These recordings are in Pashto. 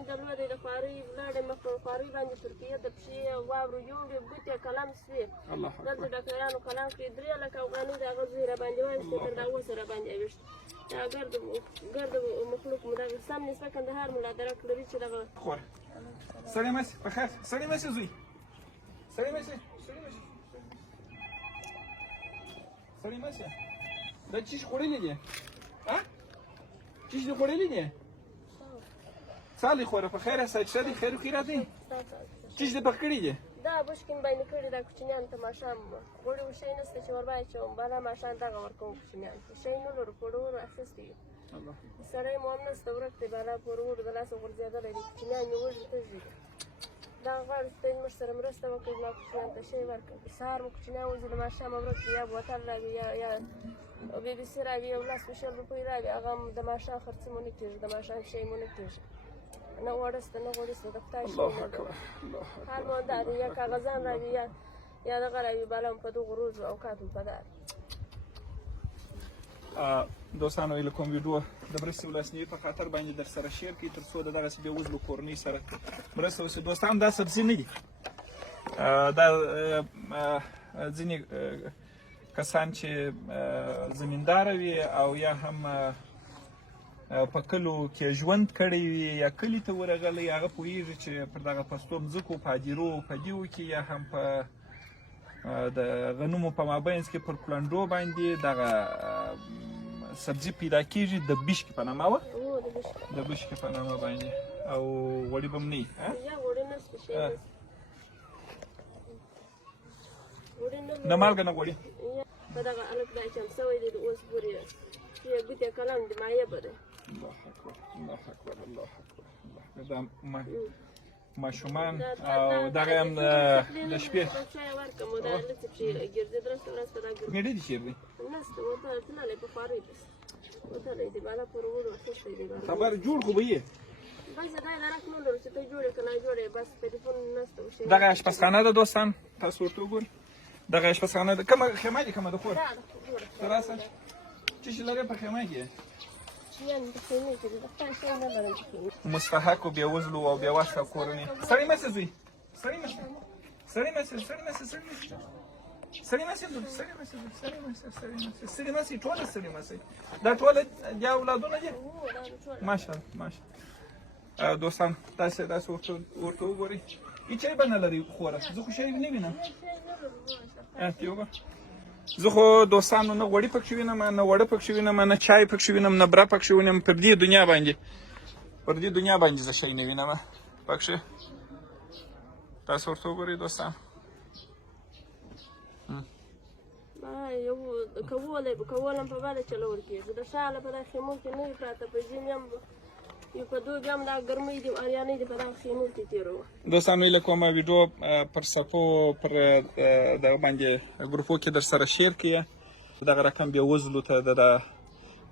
مې درلودې د خوارۍ ولاړې مخ په خوارۍ باندې ترکیه د پښې واورو یوړې ګوتې قلم سوې دلته ډاکټرانو قلم کړې 3 لکه افغانۍ د هغه زوی راباندې واخیستې تر دا اوسه راباندې اویشت دا ګرد مخلوق مو دغه سم نسبه کندهار ملا درک لري چې دغه سړی مه سې په خیر سړی مه سې زوی سړی مه سې سړی مه سې دا چیش خوړلی دی چیش دې خوړلی دی سالي خوره په خیر سه چې دی خیر خیرات دی چیش دې پخ کړی دی دا بشکین باندې کړي دا کوچنیان ته ماښام غوړي وشی نسته چې ورباندې چوم بالا ماښام دغه ورکوم کوچنیان ته شی نه لرو پوډور اخیستی سړی مو هم نسته ورک دی بالا پوډور د لاسه غورځېدلی دی کوچنیان مې وږي تږي دي دا غواړي سپین مشر سره مرسته وکړي زما کوچنیانو ته شی ورکړي سهار مو کوچنیان وځي د ماښامه ورک دی یا بوتل راوي یا بي بي سي راوي یو 10 روپۍ راوي هغه هم د ماښام خرڅ مو نه کېږي د ماښام شی مو نه کېږي نه وړسته نه غوړسته د خدای شي حال مو دا دی یا کاغذان راوي یا دغه راوي بالا هم په دغو روزو اوقاتو په دار دوستانو ایله کوم ویډیو د مرستې ولسنیوي په خاطر باندې در سره شیر کړي تر څو د دغسې بېوزلو کورنۍ سره مرسته وشي دوستان دا سبزي نه دي دا ځینې کسان چې زمینداره وي او یا هم په کلو کې ژوند کړی وي یا کلي ته ورغلی هغه پوهېږي چې پر دغه پستو مځکو په هدیرو په دیو کې یا هم په د غنمو په مابینځ کې پر پلنډو باندې دغه سبزي پیدا کېږي د بشکې په نامه وه د بشکې په نامه باندې او غوړي به هم نه وي نه مالګه نه غوړي په دغه هلک دا چم سوی دی د اوس پورې ګوتې قلم د مایه به دی الله اکبر الله اکبر الله اکبر دا ماشومان او دغه هم د شپې ګېډې دي چېرې دی خبر جوړ خو به یې دغه اشپزخانه ده دوستان تاسو ورته وګورئ دغه اشپزخانه ده کومه خیمه دي کومه د خور ته راسه څه شي لرې په خیمه کې مستحق و بېوزلو او بېوسه کورنۍ سړی مه سې زوی سړی مه سې سړی مه سې سړی مه سې سړی مه سې سړی مه سې سړی مه سې سړی مه سې سړی مه سې ټوله سړی مه سې دا ټوله د اولادونه دي ماشاءالله ماشاءالله دوستان تاسې داسې ورته وګورئ هېڅ شی به نه لري خوره زه خو شی نه وینم ته وګوره زه خو دوستانو نه غوړي پکښې وینم نه وړه پکښې وینم نه چای پکښې وینم نه بره پکښې وینم پر دې دنیا باندې زه شی نه وینم پکښې تاسو ورته وګورئ دوستان کولم په باندې چلول کېږي د شاله په دغه خیمو کې نه وي پراته په ژمي هم یو په دوبي هم دا ګرمۍ دي اریانۍ دي په دغه خیمو کې تېروه دوستانو هیله کومه ویډیو پر صفو پر دغه باندې ګروپو کې در سره شیر کړئ دغه رقم بېوزلو ته د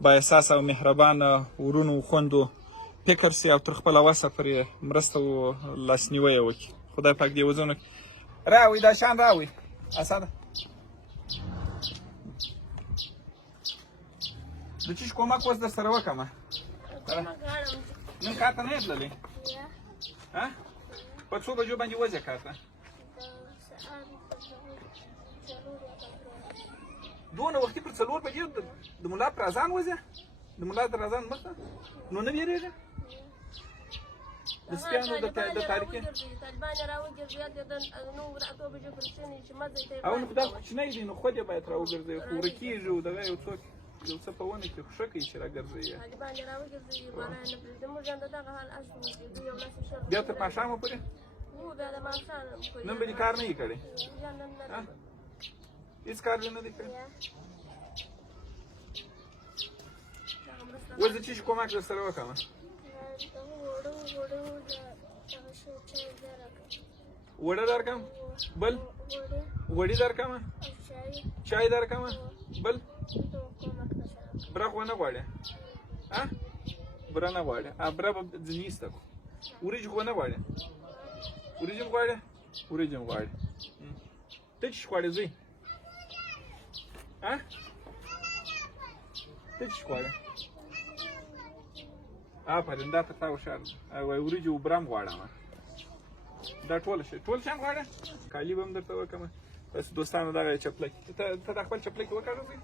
بااحساسه او مهربانه ورونو خویندو فکر سي او تر خپله وسه پرې مرسته لاسنیوی یې وکړي خدای پاک دې وزونه راوړي دا شیان راوړي اسده د چیش کومک اوس در سره وکړمه نن کار ته نه یې تللی په څو بجو باندې وځې کار ته دونه وختي پر 4 بجې د ملا پر اذان وځې د ملا تر اذان مخته نو نه ویرېږې د سپیانو د تاریکې او نو خو دا کوچنی دی نو خود یې باید راوګرځوي خو ورک کېږي او دغه یو څوک یو څه په ونه کې ښه کوي چې راګرځوي بیا تر ماښامه پورې نن به دې کار نه یې کړی هېڅ کار دې نه دی کړی اوس د څه شي کومک در سره وکړمه وړه درکړم بل غوړي درکړمه چای درکړمه بل بره خو نه غواړې بره نه غواړې بره به ځینې ایسته کړو وریجې خو نه غواړې وریجې هم غواړې وریجې هم غواړې ته چې غواړې زوی ته چې غواړې آفرین دا تر تا هوښیار دی. وایي وریجې وبرم غواړم. دا ټول شی شیان غواړه؟ کالي به هم درته وکړم. بس دوستانو دغه چپلکې ته دا خپل چپلکې وکاږه زوی.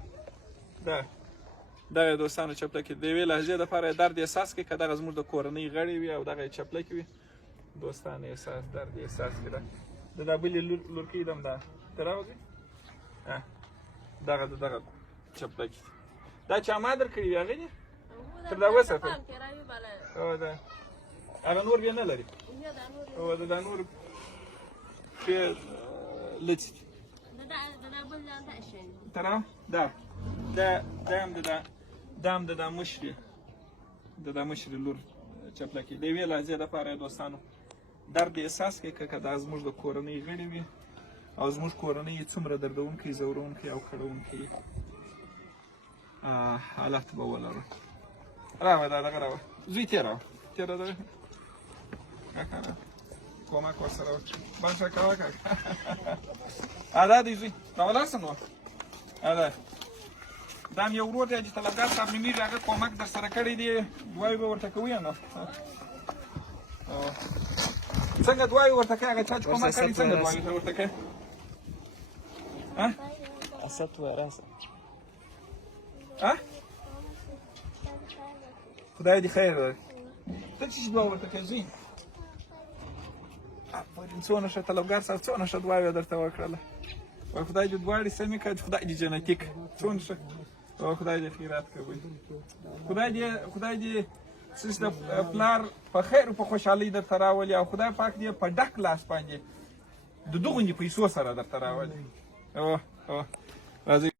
دغه دوستانو چپلکې د یوې لهجې دپاره درد احساس کړي که دغه زموږ د کورنۍ غړي وي او دغه چپلکې وي. دوستانو احساس درد احساس کړي د دا بلې لورکۍ ده هم دا ته راوځي دغه چپلکې دا چا ما درکړي وي هغې دي تر دا وساتل هغه نور بیا نه لري دا نور پې لڅې دي ترى دام د مشري لور چپلکې د یوې لهجې دپاره دوستانو درد احساس کوي که دا زموږ د کورنۍ غړي وي او زموږ کورنۍ یې څومره دردونکی ځورونکی او کړونکی حالت به ولرو. راوه دا دغه راوه زوی تېره دغه کمک ورسره وکړه بنشه کوه که دا دی زوی راولاړ نو دا مې یو ورور دی چې طلبګار صاحب نومېږي هغه کومک در سره کړی دی دعاوې به ورته کوي نو څنګه دعاوې ورته کوي هغه چا چې کومک کړي څنګه دعاوې ورته کوي اسد وراسه خدای دې خیر ورکړي ته چې دعا ورته کوي زوی آفرین څونه ښه طلبګار صاحب څونه ښه دعاوې درته وکړله وای خدای دې دواړې سمې کړه خدای دې جنتي کړه څونه ښه خدای دې خیرات کوي خدای دې ستاسو د پلار په خیر او په خوشحالۍ درته راولي او خدای پاک دې په ډک لاس باندې د دغونې پیسو سره درته راولي راځئ